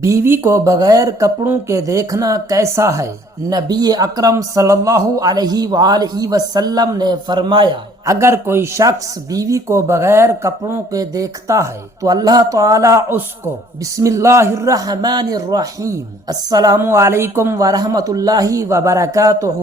بیوی کو بغیر کپڑوں کے دیکھنا کیسا ہے؟ نبی اکرم صلی اللہ علیہ وآلہ وسلم نے فرمایا، اگر کوئی شخص بیوی کو بغیر کپڑوں کے دیکھتا ہے تو اللہ تعالیٰ اس کو بسم اللہ الرحمن الرحیم السلام علیکم ورحمۃ اللہ وبرکاتہ۔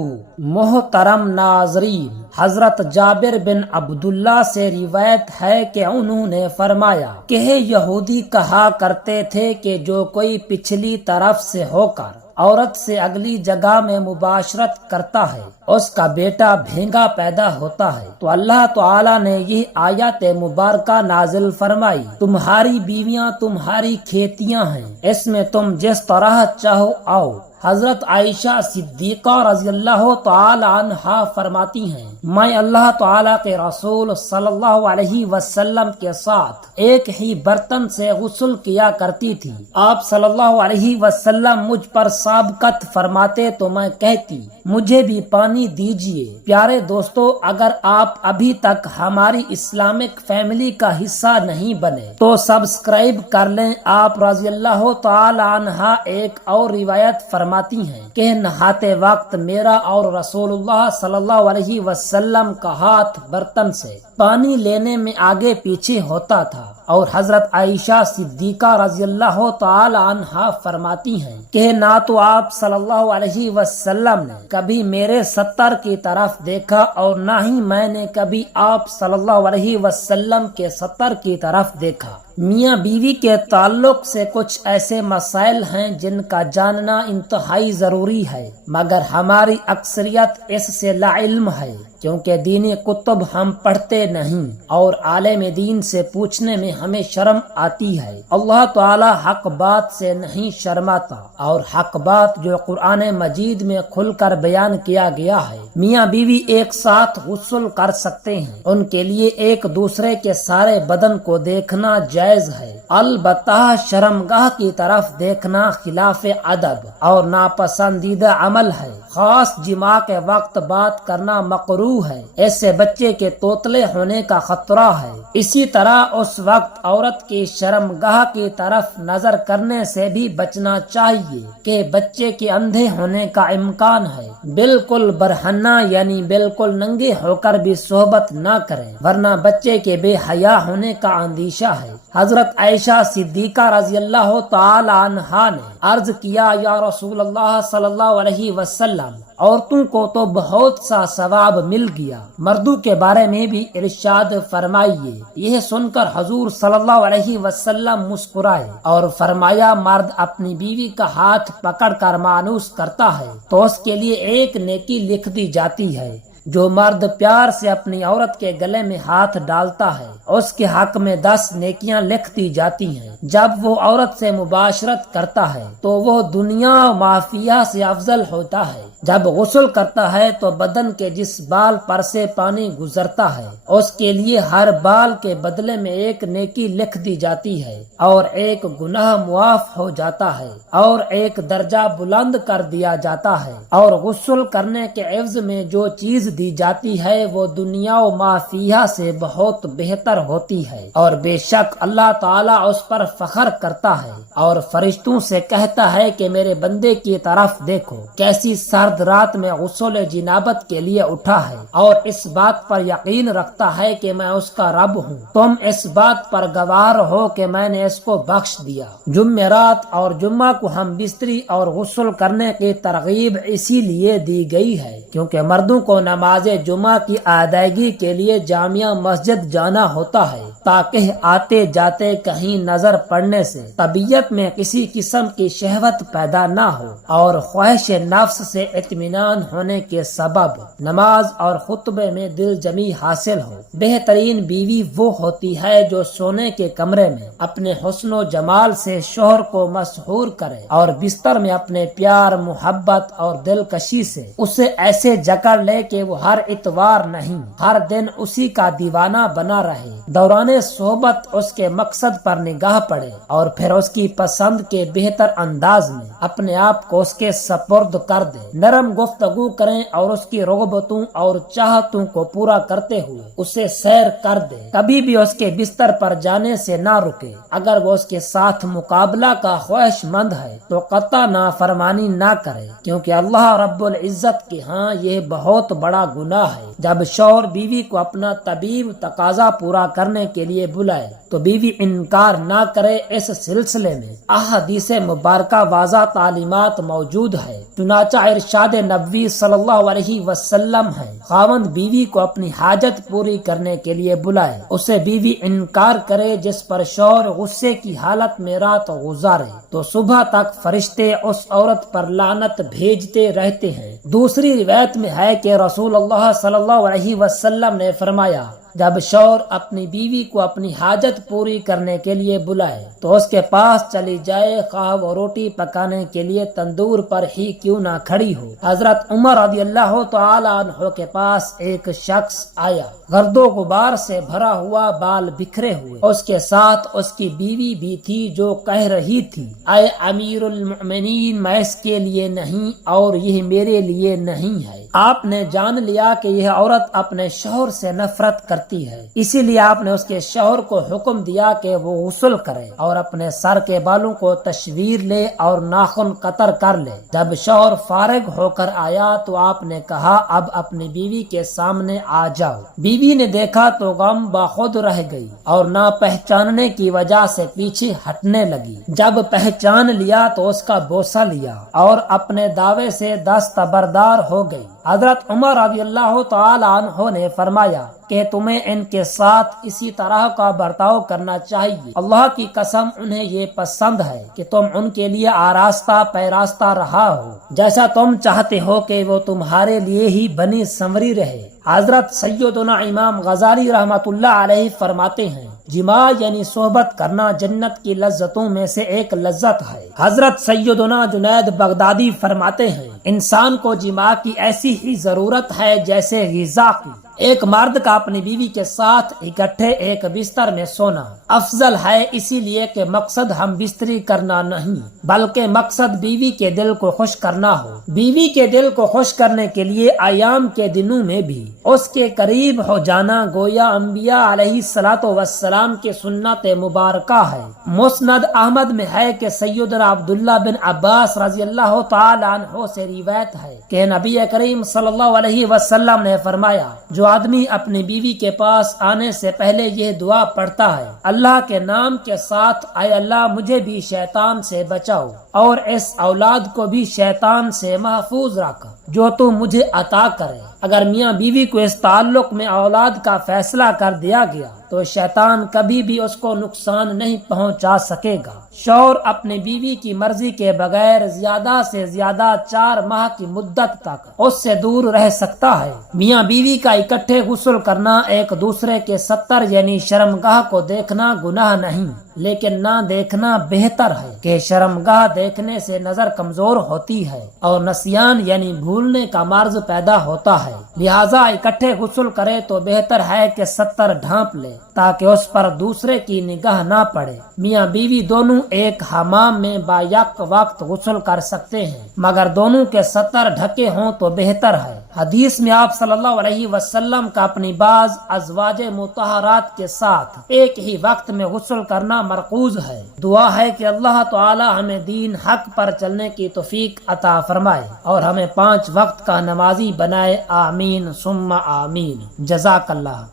محترم ناظرین، حضرت جابر بن عبداللہ سے روایت ہے کہ انہوں نے فرمایا کہ یہودی کہا کرتے تھے کہ جو کوئی پچھلی طرف سے ہو کر عورت سے اگلی جگہ میں مباشرت کرتا ہے اس کا بیٹا بھینگا پیدا ہوتا ہے، تو اللہ تعالی نے یہ آیت مبارکہ نازل فرمائی، تمہاری بیویاں تمہاری کھیتیاں ہیں، اس میں تم جس طرح چاہو آؤ۔ حضرت عائشہ صدیقہ رضی اللہ تعالی عنہا فرماتی ہیں، میں اللہ تعالی کے رسول صلی اللہ علیہ وسلم کے ساتھ ایک ہی برتن سے غسل کیا کرتی تھی۔ آپ صلی اللہ علیہ وسلم مجھ پر سابقت فرماتے تو میں کہتی مجھے بھی پانی دیجیے۔ پیارے دوستو، اگر آپ ابھی تک ہماری اسلامک فیملی کا حصہ نہیں بنے تو سبسکرائب کر لیں۔ آپ رضی اللہ تعالی عنہا ایک اور روایت فرماتی ہیں کہ نہاتے وقت میرا اور رسول اللہ صلی اللہ علیہ وسلم کا ہاتھ برتن سے پانی لینے میں آگے پیچھے ہوتا تھا، اور حضرت عائشہ صدیقہ رضی اللہ تعالی عنہا فرماتی ہیں کہ نہ تو آپ صلی اللہ علیہ وسلم نے کبھی میرے ستر کی طرف دیکھا اور نہ ہی میں نے کبھی آپ صلی اللہ علیہ وسلم کے ستر کی طرف دیکھا۔ میاں بیوی کے تعلق سے کچھ ایسے مسائل ہیں جن کا جاننا انتہائی ضروری ہے، مگر ہماری اکثریت اس سے لا علم ہے، کیونکہ دینی کتب ہم پڑھتے نہیں اور عالم دین سے پوچھنے میں ہمیں شرم آتی ہے۔ اللہ تعالی حق بات سے نہیں شرماتا، اور حق بات جو قرآن مجید میں کھل کر بیان کیا گیا ہے۔ میاں بیوی ایک ساتھ غسل کر سکتے ہیں، ان کے لیے ایک دوسرے کے سارے بدن کو دیکھنا جائز ہے، البتہ شرمگاہ کی طرف دیکھنا خلاف ادب اور ناپسندیدہ عمل ہے۔ خاص جماع کے وقت بات کرنا مکروہ ہے، اس سے بچے کے توتلے ہونے کا خطرہ ہے۔ اسی طرح اس وقت عورت کی شرمگاہ کی طرف نظر کرنے سے بھی بچنا چاہیے کہ بچے کے اندھے ہونے کا امکان ہے۔ بالکل برہنہ یعنی بالکل ننگے ہو کر بھی صحبت نہ کریں، ورنہ بچے کے بے حیا ہونے کا اندیشہ ہے۔ حضرت عائشہ صدیقہ رضی اللہ تعالی عنہا نے عرض کیا، یا رسول اللہ صلی اللہ علیہ وسلم، عورتوں کو تو بہت سا ثواب مل گیا، مردوں کے بارے میں بھی ارشاد فرمائیے۔ یہ سن کر حضور صلی اللہ علیہ وسلم مسکرائے اور فرمایا، مرد اپنی بیوی کا ہاتھ پکڑ کر مانوس کرتا ہے تو اس کے لیے ایک نیکی لکھ دی جاتی ہے۔ جو مرد پیار سے اپنی عورت کے گلے میں ہاتھ ڈالتا ہے اس کے حق میں 10 نیکیاں لکھ دی جاتی ہیں۔ جب وہ عورت سے مباشرت کرتا ہے تو وہ دنیا و مافیہ سے افضل ہوتا ہے۔ جب غسل کرتا ہے تو بدن کے جس بال پر سے پانی گزرتا ہے اس کے لیے ہر بال کے بدلے میں ایک نیکی لکھ دی جاتی ہے، اور ایک گناہ معاف ہو جاتا ہے، اور ایک درجہ بلند کر دیا جاتا ہے۔ اور غسل کرنے کے عوض میں جو چیز دی جاتی ہے وہ دنیا و مافیہ سے بہت بہتر ہوتی ہے، اور بے شک اللہ تعالیٰ اس پر فخر کرتا ہے اور فرشتوں سے کہتا ہے کہ میرے بندے کی طرف دیکھو، کیسی سرد رات میں غسل جنابت کے لیے اٹھا ہے، اور اس بات پر یقین رکھتا ہے کہ میں اس کا رب ہوں، تم اس بات پر گواہ ہو کہ میں نے اس کو بخش دیا۔ جمعرات اور جمعہ کو ہم بستری اور غسل کرنے کی ترغیب اسی لیے دی گئی ہے کیونکہ مردوں کو نماز جمعہ کی ادائیگی کے لیے جامع مسجد جانا ہوتا ہے، تاکہ آتے جاتے کہیں نظر پڑنے سے طبیعت میں کسی قسم کی شہوت پیدا نہ ہو، اور خواہش نفس سے اطمینان ہونے کے سبب نماز اور خطبے میں دل جمی حاصل ہو۔ بہترین بیوی وہ ہوتی ہے جو سونے کے کمرے میں اپنے حسن و جمال سے شوہر کو مسحور کرے، اور بستر میں اپنے پیار، محبت اور دلکشی سے اسے ایسے جکڑ لے کہ وہ وہ ہر اتوار نہیں ہر دن اسی کا دیوانہ بنا رہے، دوران صحبت اس کے مقصد پر نگاہ پڑے اور پھر اس کی پسند کے بہتر انداز میں اپنے آپ کو اس کے سپرد کر دے، نرم گفتگو کریں اور اس کی رغبتوں اور چاہتوں کو پورا کرتے ہوئے اسے سیر کر دے، کبھی بھی اس کے بستر پر جانے سے نہ رکے، اگر وہ اس کے ساتھ مقابلہ کا خواہش مند ہے تو قطع نافرمانی نہ کرے، کیونکہ اللہ رب العزت کے ہاں یہ بہت بڑا گناہ ہے۔ جب شوہر بیوی کو اپنا طبیب تقاضا پورا کرنے کے لیے بلائے تو بیوی انکار نہ کرے، اس سلسلے میں احادیث مبارکہ واضح تعلیمات موجود ہے، چنانچہ ارشاد نبوی صلی اللہ علیہ وسلم ہے، خاوند بیوی کو اپنی حاجت پوری کرنے کے لیے بلائے، اسے بیوی انکار کرے جس پر شوہر غصے کی حالت میں رات گزارے تو صبح تک فرشتے اس عورت پر لعنت بھیجتے رہتے ہیں۔ دوسری روایت میں ہے کہ رسول اللہ صلی اللہ علیہ وسلم نے فرمایا، جب شوہر اپنی بیوی کو اپنی حاجت پوری کرنے کے لیے بلائے تو اس کے پاس چلی جائے، خواہ وہ روٹی پکانے کے لیے تندور پر ہی کیوں نہ کھڑی ہو۔ حضرت عمر رضی اللہ تعالی عنہ کے پاس ایک شخص آیا، گرد و غبار سے بھرا ہوا، بال بکھرے ہوئے، اس کے ساتھ اس کی بیوی بھی تھی جو کہہ رہی تھی، اے امیر المؤمنین، میں اس کے لیے نہیں اور یہ میرے لیے نہیں ہے۔ آپ نے جان لیا کہ یہ عورت اپنے شوہر سے نفرت کرتی ہے، اسی لیے آپ نے اس کے شوہر کو حکم دیا کہ وہ غسل کرے اور اپنے سر کے بالوں کو تشویر لے اور ناخن قطر کر لے۔ جب شوہر فارغ ہو کر آیا تو آپ نے کہا، اب اپنی بیوی کے سامنے آ جاؤ۔ بیوی نے دیکھا تو غم باخود رہ گئی اور نہ پہچاننے کی وجہ سے پیچھے ہٹنے لگی۔ جب پہچان لیا تو اس کا بوسہ لیا اور اپنے دعوے سے دستبردار ہو گئی۔ حضرت عمر رضی اللہ تعالی عنہ نے فرمایا کہ تمہیں ان کے ساتھ اسی طرح کا برتاؤ کرنا چاہیے، اللہ کی قسم انہیں یہ پسند ہے کہ تم ان کے لیے آراستہ پیراستہ رہا ہو، جیسا تم چاہتے ہو کہ وہ تمہارے لیے ہی بنی سنوری رہے۔ حضرت سیدنا امام غزالی رحمت اللہ علیہ فرماتے ہیں، جماع یعنی صحبت کرنا جنت کی لذتوں میں سے ایک لذت ہے۔ حضرت سیدنا جنید بغدادی فرماتے ہیں، انسان کو جماع کی ایسی ہی ضرورت ہے جیسے غذا کی۔ ایک مرد کا اپنی بیوی کے ساتھ اکٹھے ایک بستر میں سونا افضل ہے، اسی لیے کہ مقصد ہم بستری کرنا نہیں بلکہ مقصد بیوی کے دل کو خوش کرنا ہو۔ بیوی کے دل کو خوش کرنے کے لیے ایام کے دنوں میں بھی اس کے قریب ہو جانا گویا انبیاء علیہ الصلوۃ والسلام کے سنت مبارکہ ہے۔ مسند احمد میں ہے کہ سیدنا عبداللہ بن عباس رضی اللہ تعالی عنہ سے روایت ہے کہ نبی کریم صلی اللہ علیہ وسلم نے فرمایا، جو آدمی اپنی بیوی کے پاس آنے سے پہلے یہ دعا پڑھتا ہے، اللہ کے نام کے ساتھ، اے اللہ مجھے بھی شیطان سے بچاؤ اور اس اولاد کو بھی شیطان سے محفوظ رکھ جو تو مجھے عطا کرے۔ اگر میاں بیوی کو اس تعلق میں اولاد کا فیصلہ کر دیا گیا تو شیطان کبھی بھی اس کو نقصان نہیں پہنچا سکے گا۔ شوہر اپنی بیوی کی مرضی کے بغیر زیادہ سے زیادہ 4 ماہ کی مدت تک اس سے دور رہ سکتا ہے۔ میاں بیوی کا اکٹھے غسل کرنا، ایک دوسرے کے 70 یعنی شرمگاہ کو دیکھنا گناہ نہیں، لیکن نہ دیکھنا بہتر ہے کہ شرمگاہ دیکھنے سے نظر کمزور ہوتی ہے اور نسیان یعنی بھولنے کا مرض پیدا ہوتا ہے، لہذا اکٹھے غسل کرے تو بہتر ہے کہ 70 ڈھانپ لے تاکہ اس پر دوسرے کی نگاہ نہ پڑے۔ میاں بیوی دونوں ایک حمام میں با یک وقت غسل کر سکتے ہیں، مگر دونوں کے 70 ڈھکے ہوں تو بہتر ہے۔ حدیث میں آپ صلی اللہ علیہ وسلم کا اپنی بعض ازواج مطہرات کے ساتھ ایک ہی وقت میں غسل کرنا مرکوز ہے۔ دعا ہے کہ اللہ تعالی ہمیں دین حق پر چلنے کی توفیق عطا فرمائے اور ہمیں 5 وقت کا نمازی بنائے، آمین ثم آمین۔ جزاک اللہ۔